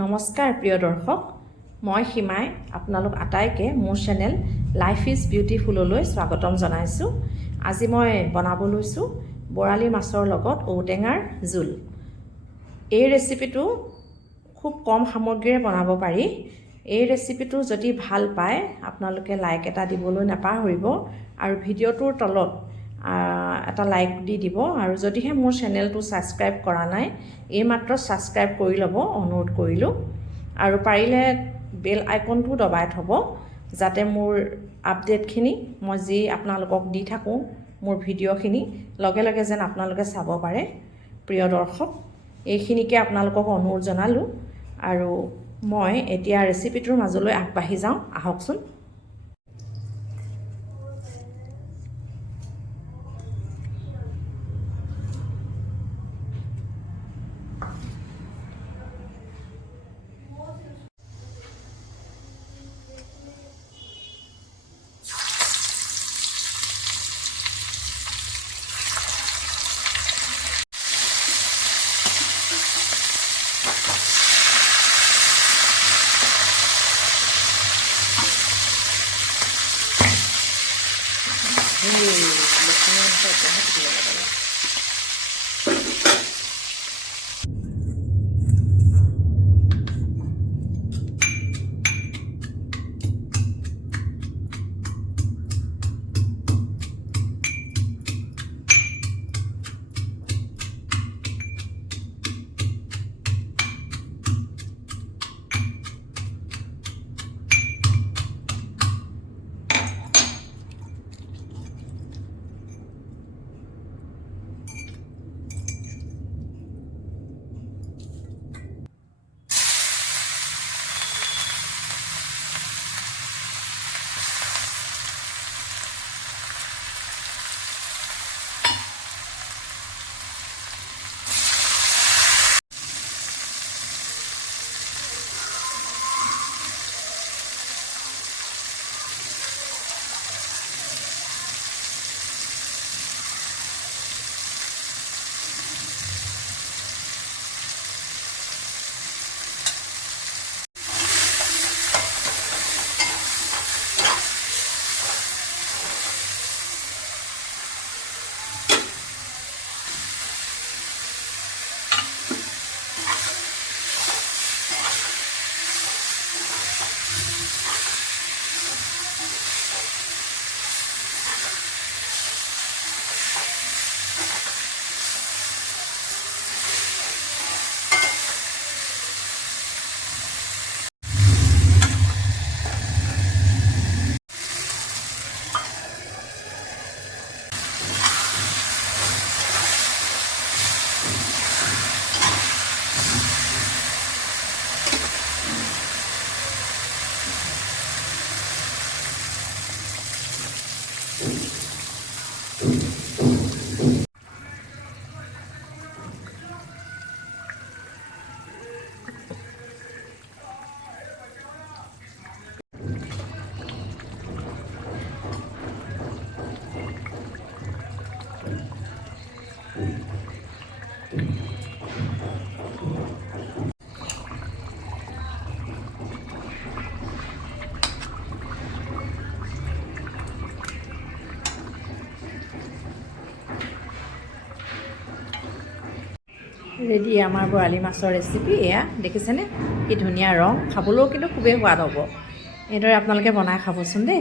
নমস্কাৰ প্ৰিয় দৰ্শক, মই সীমাই আপোনালোক আটাইকে মোৰ চেনেল লাইফ ইজ বিউটিফুললৈ স্বাগতম জনাইছোঁ। আজি মই বনাব লৈছোঁ বৰালি মাছৰ লগত ঔটেঙাৰ জোল। এই ৰেচিপিটো খুব কম সামগ্ৰীৰে বনাব পাৰি। এই ৰেচিপিটো যদি ভাল পায় আপোনালোকে লাইক এটা দিবলৈ নাপাহৰিব আৰু ভিডিঅ'টোৰ তলত এটা লাইক দি দিব। আৰু যদিহে মোৰ চেনেলটো ছাবস্ক্ৰাইব কৰা নাই এইমাত্ৰ ছাবস্ক্ৰাইব কৰি ল'ব অনুৰোধ কৰিলোঁ। আৰু পাৰিলে বেল আইকনটো দবাই থ'ব যাতে মোৰ আপডেটখিনি মই যি আপোনালোকক দি থাকোঁ মোৰ ভিডিঅ'খিনি লগে লগে যেন আপোনালোকে চাব পাৰে। প্ৰিয় দৰ্শক, এইখিনিকে আপোনালোকক অনুৰোধ জনালোঁ। আৰু মই এতিয়া ৰেচিপিটোৰ মাজলৈ আগবাঢ়ি যাওঁ, আহকচোন। ৰেডি আমাৰ বৰালি মাছৰ ৰেচিপি। এয়া দেখিছেনে কি ধুনীয়া ৰং, খাবলৈও কিন্তু খুবেই সোৱাদ হ'ব। এইদৰে আপোনালোকে বনাই খাবচোন দেই।